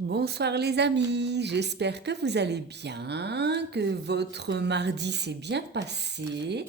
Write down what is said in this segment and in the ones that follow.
Bonsoir les amis, j'espère que vous allez bien, que votre mardi s'est bien passé.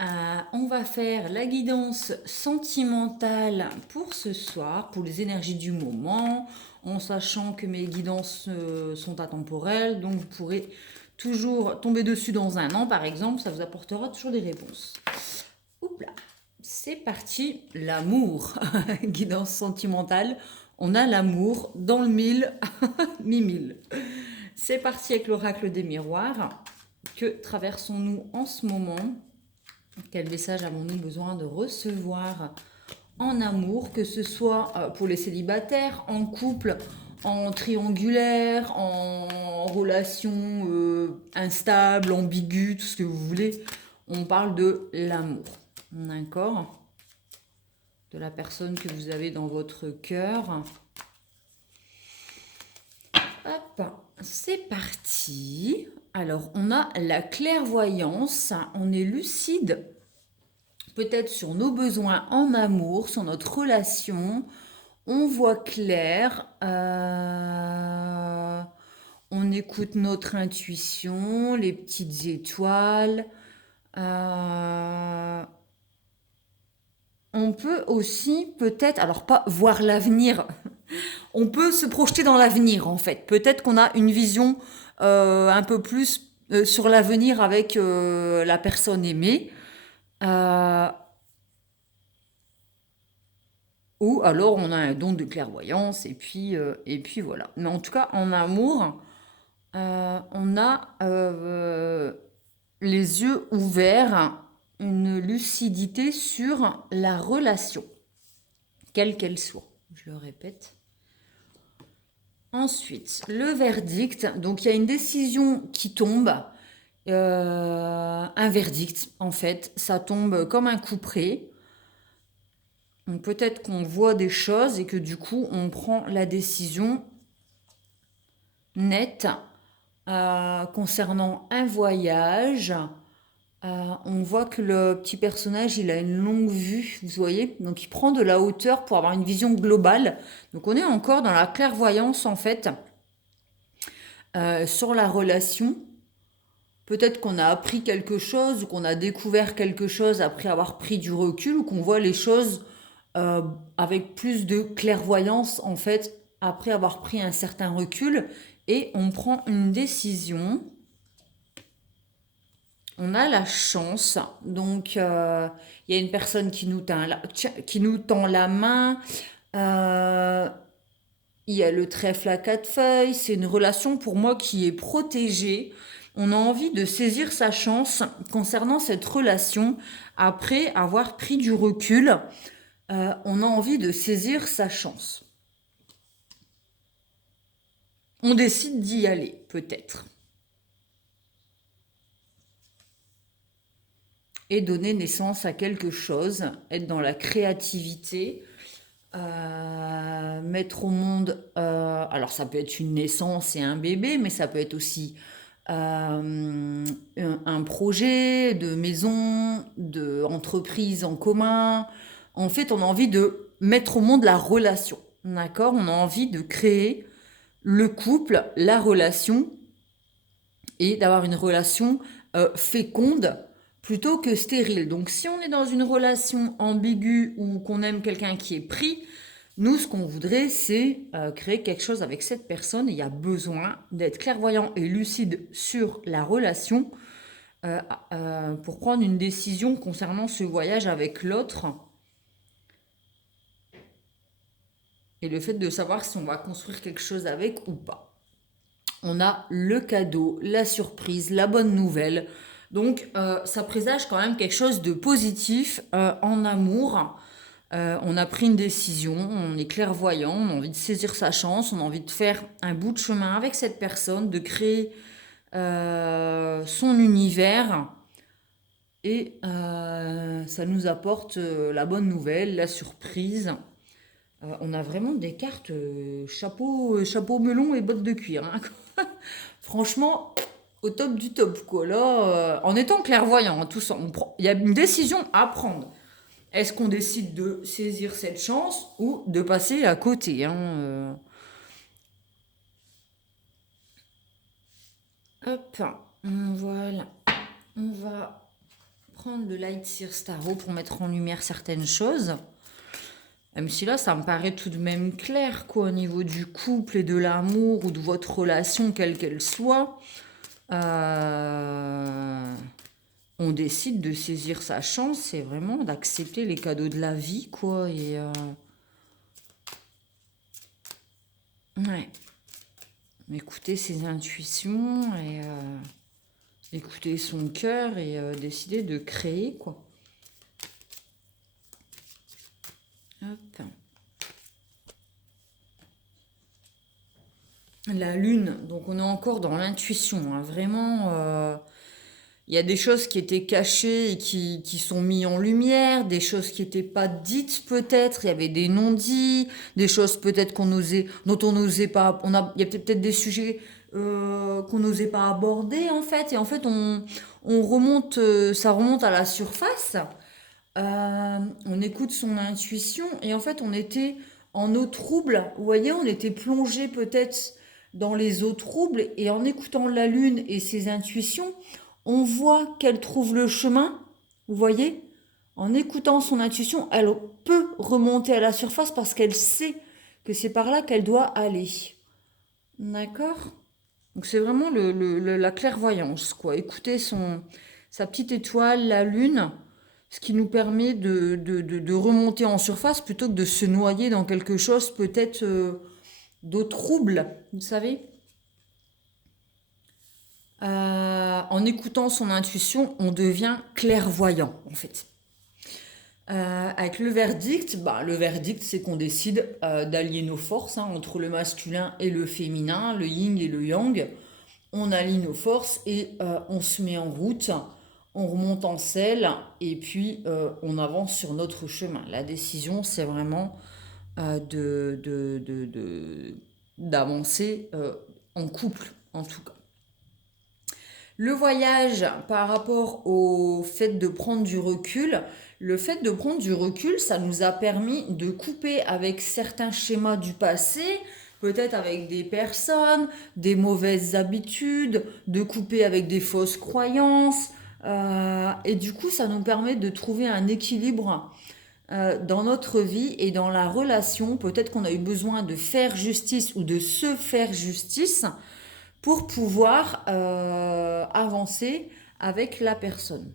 On va faire la guidance sentimentale pour ce soir, pour les énergies du moment, en sachant que mes guidances sont atemporelles, donc vous pourrez toujours tomber dessus dans un an par exemple, ça vous apportera toujours des réponses. Oups là, c'est parti, l'amour, guidance sentimentale. On a l'amour dans le mille, mi-mille. C'est parti avec l'oracle des miroirs. Que traversons-nous en ce moment? Quel message avons-nous besoin de recevoir en amour, que ce soit pour les célibataires, en couple, en triangulaire, en relation instable, ambiguë, tout ce que vous voulez. On parle de l'amour. D'accord? De la personne que vous avez dans votre cœur. Hop, c'est parti. Alors, on a la clairvoyance, on est lucide, peut-être sur nos besoins en amour, sur notre relation. On voit clair, on écoute notre intuition, les petites étoiles. Euh, on peut aussi peut-être, alors pas voir l'avenir, on peut se projeter dans l'avenir en fait. Peut-être qu'on a une vision un peu plus sur l'avenir avec la personne aimée. Euh, ou alors on a un don de clairvoyance et puis voilà. Mais en tout cas, en amour, on a les yeux ouverts, une lucidité sur la relation, quelle qu'elle soit. Je le répète. Ensuite, le verdict. Donc, il y a une décision qui tombe. Un verdict, en fait. Ça tombe comme un coup près. Donc, peut-être qu'on voit des choses et que du coup, on prend la décision nette concernant un voyage. On voit que le petit personnage, il a une longue vue, vous voyez. Donc, il prend de la hauteur pour avoir une vision globale. Donc, on est encore dans la clairvoyance, en fait, sur la relation. Peut-être qu'on a appris quelque chose ou qu'on a découvert quelque chose après avoir pris du recul ou qu'on voit les choses euh, avec plus de clairvoyance en fait après avoir pris un certain recul et on prend une décision. On a la chance, donc il y a une personne qui nous tend la main. Euh, il y a le trèfle à quatre feuilles, c'est une relation pour moi qui est protégée. On a envie de saisir sa chance concernant cette relation après avoir pris du recul. On a envie de saisir sa chance. On décide d'y aller, peut-être. Et donner naissance à quelque chose, être dans la créativité, mettre au monde, alors ça peut être une naissance et un bébé, mais ça peut être aussi un projet de maison, d'entreprise en commun. En fait, on a envie de mettre au monde la relation, d'accord? On a envie de créer le couple, la relation, et d'avoir une relation féconde plutôt que stérile. Donc si on est dans une relation ambiguë ou qu'on aime quelqu'un qui est pris, nous, ce qu'on voudrait, c'est créer quelque chose avec cette personne. Et il y a besoin d'être clairvoyant et lucide sur la relation euh, pour prendre une décision concernant ce voyage avec l'autre et le fait de savoir si on va construire quelque chose avec ou pas. On a le cadeau, la surprise, la bonne nouvelle. Donc, ça présage quand même quelque chose de positif en amour. On a pris une décision, on est clairvoyant, on a envie de saisir sa chance, on a envie de faire un bout de chemin avec cette personne, de créer son univers. Et ça nous apporte la bonne nouvelle, la surprise. On a vraiment des cartes chapeau melon et bottes de cuir, hein. Franchement, au top du top, quoi. Là, en étant clairvoyant, hein, tout ça, il y a une décision à prendre. Est-ce qu'on décide de saisir cette chance ou de passer à côté, hein, Hop, voilà. On va prendre le Light Sear Starro pour mettre en lumière certaines choses. Même si là, ça me paraît tout de même clair, quoi, au niveau du couple et de l'amour ou de votre relation, quelle qu'elle soit. On décide de saisir sa chance et vraiment d'accepter les cadeaux de la vie, quoi. Et ouais, écouter ses intuitions et écouter son cœur et décider de créer, quoi. Hop. La lune, donc on est encore dans l'intuition, hein, vraiment. Il y a des choses qui étaient cachées et qui sont mises en lumière, des choses qui n'étaient pas dites peut-être, il y avait des non-dits, des choses peut-être dont on n'osait pas, il y a peut-être des sujets qu'on n'osait pas aborder en fait, et en fait on remonte, ça remonte à la surface. On écoute son intuition et en fait on était en eau trouble, vous voyez, on était plongé peut-être dans les eaux troubles et en écoutant la lune et ses intuitions, on voit qu'elle trouve le chemin, vous voyez, en écoutant son intuition, elle peut remonter à la surface parce qu'elle sait que c'est par là qu'elle doit aller. D'accord? Donc c'est vraiment la clairvoyance, quoi. Écouter sa petite étoile, la lune, ce qui nous permet de remonter en surface plutôt que de se noyer dans quelque chose peut-être d'eau trouble, vous savez. En écoutant son intuition, on devient clairvoyant, en fait. Avec le verdict, c'est qu'on décide d'allier nos forces hein, entre le masculin et le féminin, le yin et le yang. On allie nos forces et on se met en route, on remonte en selle et puis on avance sur notre chemin. La décision, c'est vraiment d'avancer en couple, en tout cas. Le voyage par rapport au fait de prendre du recul, le fait de prendre du recul, ça nous a permis de couper avec certains schémas du passé, peut-être avec des personnes, des mauvaises habitudes, de couper avec des fausses croyances. Et du coup, ça nous permet de trouver un équilibre dans notre vie et dans la relation. Peut-être qu'on a eu besoin de faire justice ou de se faire justice pour pouvoir avancer avec la personne.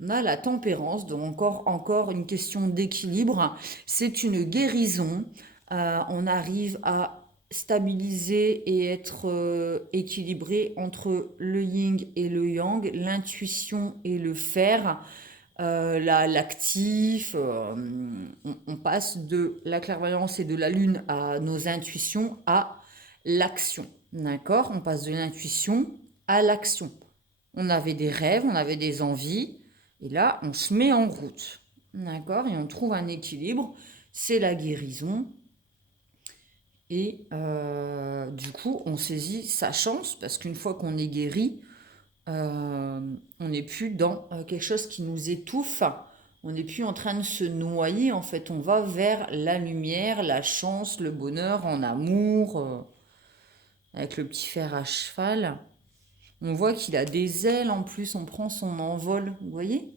On a la tempérance, donc encore une question d'équilibre. C'est une guérison. On arrive à stabiliser et être équilibré entre le yin et le yang, l'intuition et le faire, l'actif. On passe de la clairvoyance et de la lune à nos intuitions à l'action. D'accord? On passe de l'intuition à l'action. On avait des rêves, on avait des envies, et là, on se met en route. D'accord? Et on trouve un équilibre. C'est la guérison. Et du coup, on saisit sa chance, parce qu'une fois qu'on est guéri, on n'est plus dans quelque chose qui nous étouffe. On n'est plus en train de se noyer. En fait, on va vers la lumière, la chance, le bonheur en amour, avec le petit fer à cheval. On voit qu'il a des ailes en plus, on prend son envol. Vous voyez?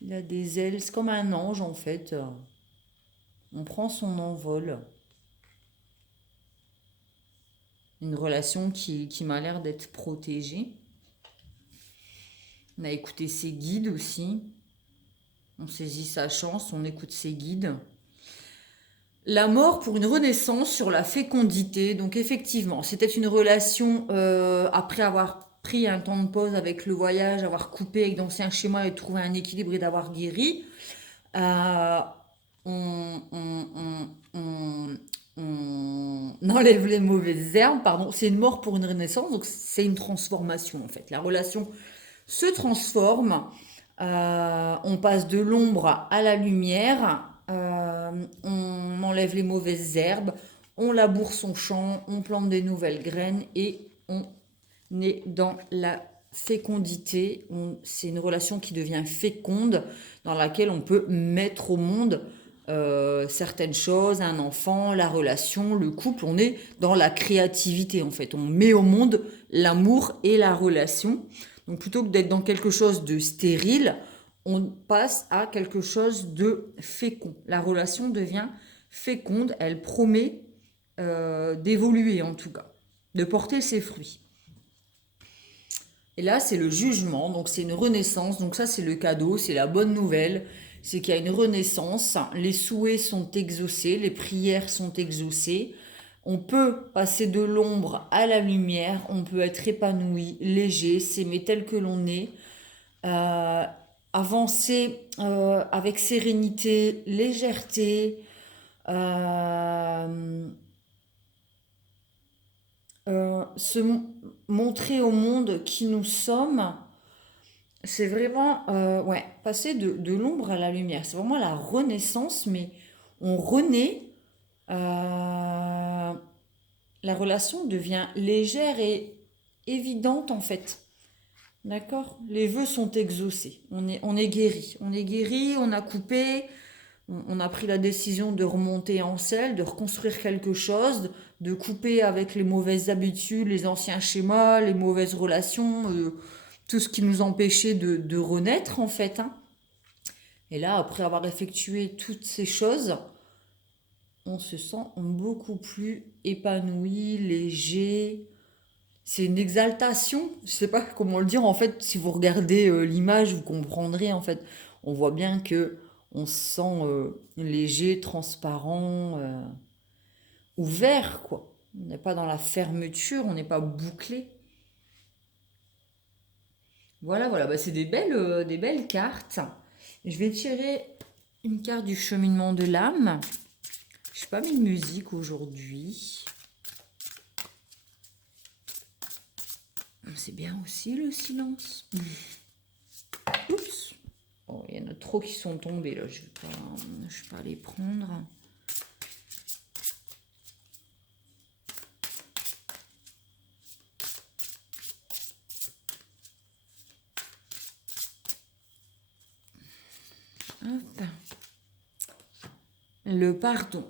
Il a des ailes, c'est comme un ange en fait. On prend son envol. Une relation qui m'a l'air d'être protégée. On a écouté ses guides aussi. On saisit sa chance, on écoute ses guides. La mort pour une renaissance sur la fécondité. Donc effectivement, c'était une relation après avoir pris un temps de pause avec le voyage, avoir coupé avec d'anciens schémas et trouvé un équilibre et d'avoir guéri. Euh, on enlève les mauvaises herbes, pardon. C'est une mort pour une renaissance, donc c'est une transformation en fait. La relation se transforme. On passe de l'ombre à la lumière, on enlève les mauvaises herbes, on laboure son champ, on plante des nouvelles graines et on est dans la fécondité. C'est une relation qui devient féconde, dans laquelle on peut mettre au monde certaines choses, un enfant, la relation, le couple. On est dans la créativité en fait. On met au monde l'amour et la relation. Donc plutôt que d'être dans quelque chose de stérile, on passe à quelque chose de fécond. La relation devient féconde, elle promet d'évoluer en tout cas, de porter ses fruits. Et là, c'est le jugement, donc c'est une renaissance. Donc ça, c'est le cadeau, c'est la bonne nouvelle. C'est qu'il y a une renaissance. Les souhaits sont exaucés, les prières sont exaucées. On peut passer de l'ombre à la lumière, on peut être épanoui, léger, s'aimer tel que l'on est, euh, avancer avec sérénité, légèreté, euh, se montrer au monde qui nous sommes. C'est vraiment, ouais, passer de l'ombre à la lumière. C'est vraiment la renaissance, mais on renaît, la relation devient légère et évidente en fait. D'accord? Les vœux sont exaucés. On est guéri. On est guéri, on a coupé, on a pris la décision de remonter en selle, de reconstruire quelque chose, de couper avec les mauvaises habitudes, les anciens schémas, les mauvaises relations, tout ce qui nous empêchait de renaître en fait, hein. Et là, après avoir effectué toutes ces choses, on se sent beaucoup plus épanoui, léger. C'est une exaltation. Je sais pas comment le dire. En fait, si vous regardez l'image, vous comprendrez. En fait, on voit bien que on se sent léger, transparent, ouvert, quoi. On n'est pas dans la fermeture, on n'est pas bouclé. Voilà, voilà. Bah, c'est des belles cartes. Je vais tirer une carte du cheminement de l'âme. Je n'ai pas mis de musique aujourd'hui. C'est bien aussi le silence. Oups. Oh, il y en a trop qui sont tombés là. Je vais pas les prendre. Hop. Le pardon.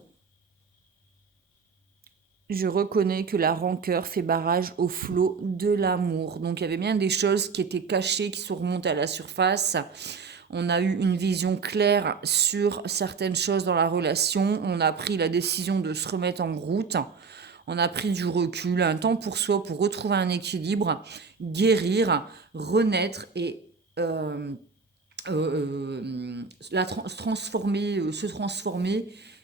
Je reconnais que la rancœur fait barrage au flot de l'amour. Donc il y avait bien des choses qui étaient cachées, qui sont remontées à la surface. On a eu une vision claire sur certaines choses dans la relation. On a pris la décision de se remettre en route. On a pris du recul, un temps pour soi, pour retrouver un équilibre, guérir, renaître et se transformer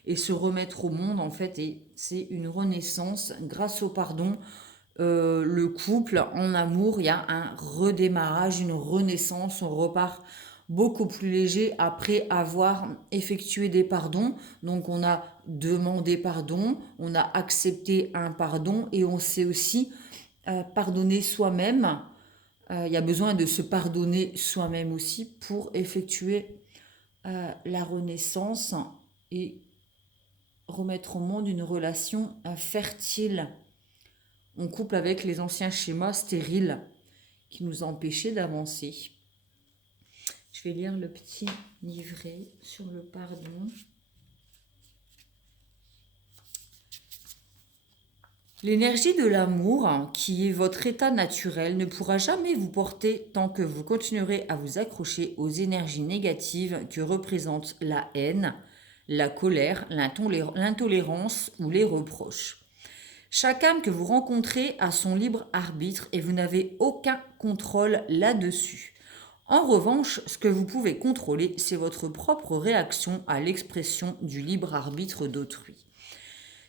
et se remettre au monde en fait. Et c'est une renaissance grâce au pardon. Le couple en amour, il y a un redémarrage, une renaissance, on repart beaucoup plus léger après avoir effectué des pardons. Donc on a demandé pardon, on a accepté un pardon et on sait aussi pardonner soi-même. Il y a besoin de se pardonner soi-même aussi pour effectuer la renaissance et remettre au monde une relation fertile. On couple avec les anciens schémas stériles qui nous empêchaient d'avancer. Je vais lire le petit livret sur le pardon. L'énergie de l'amour, qui est votre état naturel, ne pourra jamais vous porter tant que vous continuerez à vous accrocher aux énergies négatives que représentent la haine, la colère, l'intolérance ou les reproches. Chaque âme que vous rencontrez a son libre arbitre et vous n'avez aucun contrôle là-dessus. En revanche, ce que vous pouvez contrôler, c'est votre propre réaction à l'expression du libre arbitre d'autrui.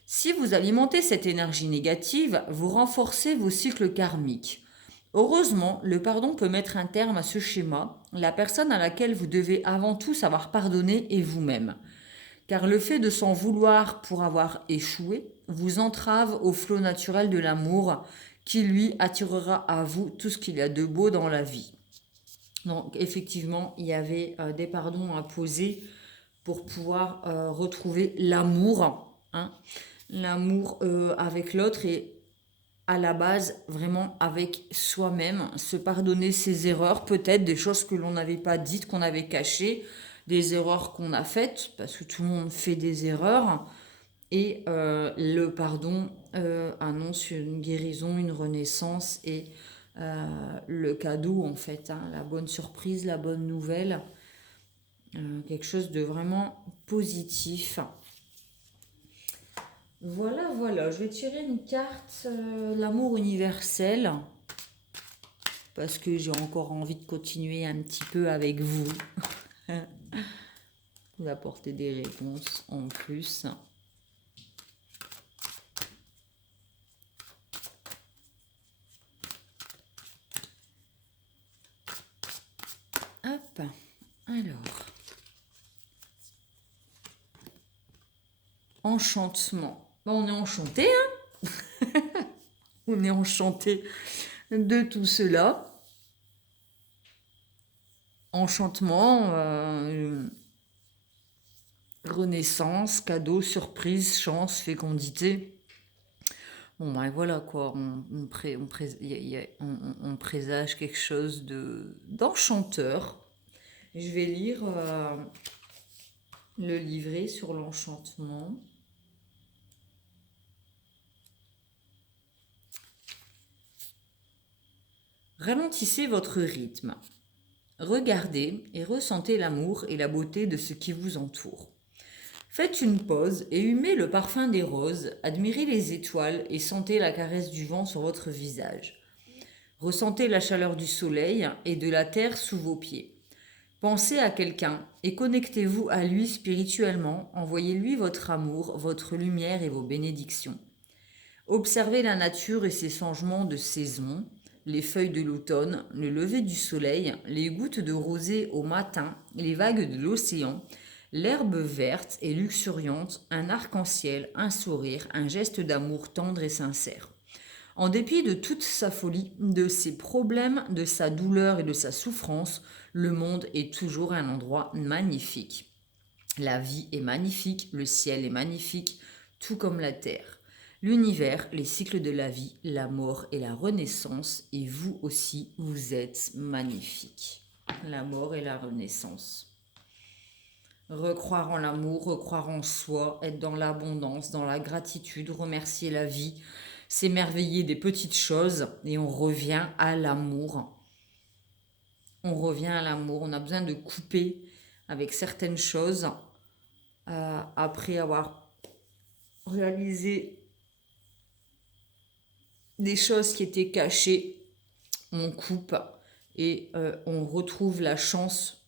Si vous alimentez cette énergie négative, vous renforcez vos cycles karmiques. Heureusement, le pardon peut mettre un terme à ce schéma. La personne à laquelle vous devez avant tout savoir pardonner est vous-même. Car le fait de s'en vouloir pour avoir échoué vous entrave au flot naturel de l'amour qui, lui, attirera à vous tout ce qu'il y a de beau dans la vie. Donc, effectivement, il y avait des pardons à poser pour pouvoir retrouver l'amour, hein. L'amour avec l'autre et à la base vraiment avec soi-même, se pardonner ses erreurs, peut-être des choses que l'on n'avait pas dites, qu'on avait cachées, des erreurs qu'on a faites, parce que tout le monde fait des erreurs. Et le pardon annonce une guérison, une renaissance et le cadeau en fait, hein, la bonne surprise, la bonne nouvelle, quelque chose de vraiment positif. Voilà, voilà, je vais tirer une carte, l'amour universel, parce que j'ai encore envie de continuer un petit peu avec vous, vous apporter des réponses en plus. Hop, alors, enchantement. Bon, on est enchanté, hein. On est enchanté de tout cela. Enchantement, renaissance, cadeau, surprise, chance, fécondité. Bon, ben voilà quoi, on présage quelque chose d'enchanteur. Je vais lire le livret sur l'enchantement. Ralentissez votre rythme. Regardez et ressentez l'amour et la beauté de ce qui vous entoure. Faites une pause et humez le parfum des roses, admirez les étoiles et sentez la caresse du vent sur votre visage. Ressentez la chaleur du soleil et de la terre sous vos pieds. Pensez à quelqu'un et connectez-vous à lui spirituellement, envoyez-lui votre amour, votre lumière et vos bénédictions. Observez la nature et ses changements de saison, les feuilles de l'automne, le lever du soleil, les gouttes de rosée au matin, les vagues de l'océan, l'herbe verte et luxuriante, un arc-en-ciel, un sourire, un geste d'amour tendre et sincère. En dépit de toute sa folie, de ses problèmes, de sa douleur et de sa souffrance, le monde est toujours un endroit magnifique. La vie est magnifique, le ciel est magnifique, tout comme la terre. L'univers, les cycles de la vie, la mort et la renaissance, et vous aussi, vous êtes magnifique. La mort et la renaissance. Recroire en l'amour, recroire en soi, être dans l'abondance, dans la gratitude, remercier la vie, s'émerveiller des petites choses et on revient à l'amour. On revient à l'amour, on a besoin de couper avec certaines choses après avoir réalisé des choses qui étaient cachées. On coupe et on retrouve la chance,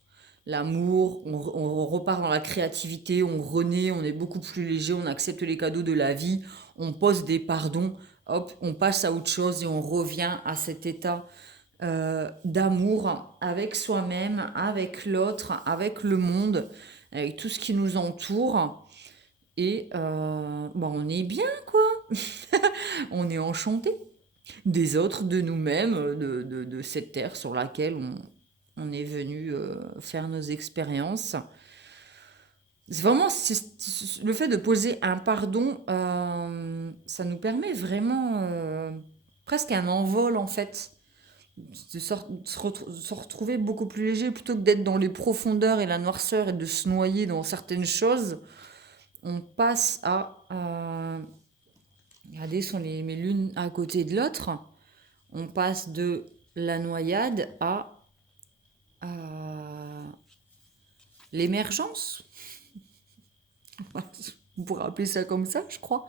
l'amour, on repart dans la créativité, on renaît, on est beaucoup plus léger, on accepte les cadeaux de la vie, on pose des pardons, hop, on passe à autre chose et on revient à cet état d'amour avec soi-même, avec l'autre, avec le monde, avec tout ce qui nous entoure. Et on est bien, quoi. On est enchanté des autres, de nous-mêmes, de cette terre sur laquelle on est venu faire nos expériences. C'est vraiment le fait de poser un pardon, ça nous permet vraiment presque un envol en fait, de se retrouver beaucoup plus léger plutôt que d'être dans les profondeurs et la noirceur et de se noyer dans certaines choses. On passe à regardez, sont mais l'une à côté de l'autre. On passe de la noyade à l'émergence. On pourrait appeler ça comme ça, je crois.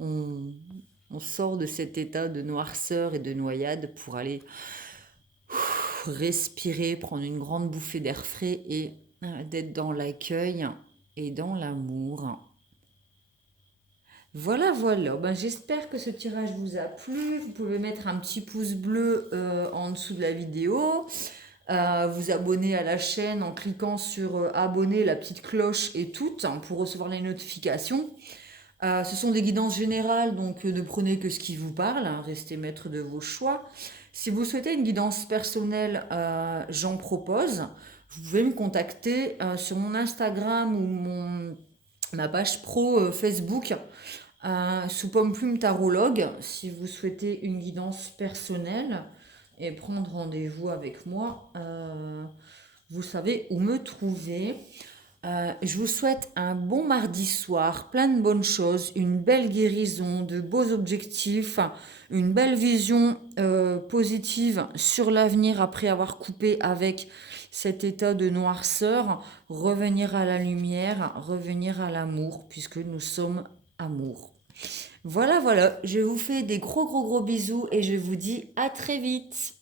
On sort de cet état de noirceur et de noyade pour aller respirer, prendre une grande bouffée d'air frais et d'être dans l'accueil et dans l'amour. Voilà, voilà. Ben, j'espère que ce tirage vous a plu. Vous pouvez mettre un petit pouce bleu en dessous de la vidéo. Vous abonner à la chaîne en cliquant sur abonner, la petite cloche et tout pour recevoir les notifications. Ce sont des guidances générales, donc ne prenez que ce qui vous parle, hein, restez maître de vos choix. Si vous souhaitez une guidance personnelle, j'en propose. Vous pouvez me contacter sur mon Instagram ou ma page pro Facebook sous Pomme Plume Tarologue si vous souhaitez une guidance personnelle et prendre rendez-vous avec moi. vous savez où me trouver. Je vous souhaite un bon mardi soir, plein de bonnes choses, une belle guérison, de beaux objectifs, une belle vision positive sur l'avenir après avoir coupé avec cet état de noirceur, revenir à la lumière, revenir à l'amour, puisque nous sommes amour. Voilà, voilà, je vous fais des gros bisous et je vous dis à très vite.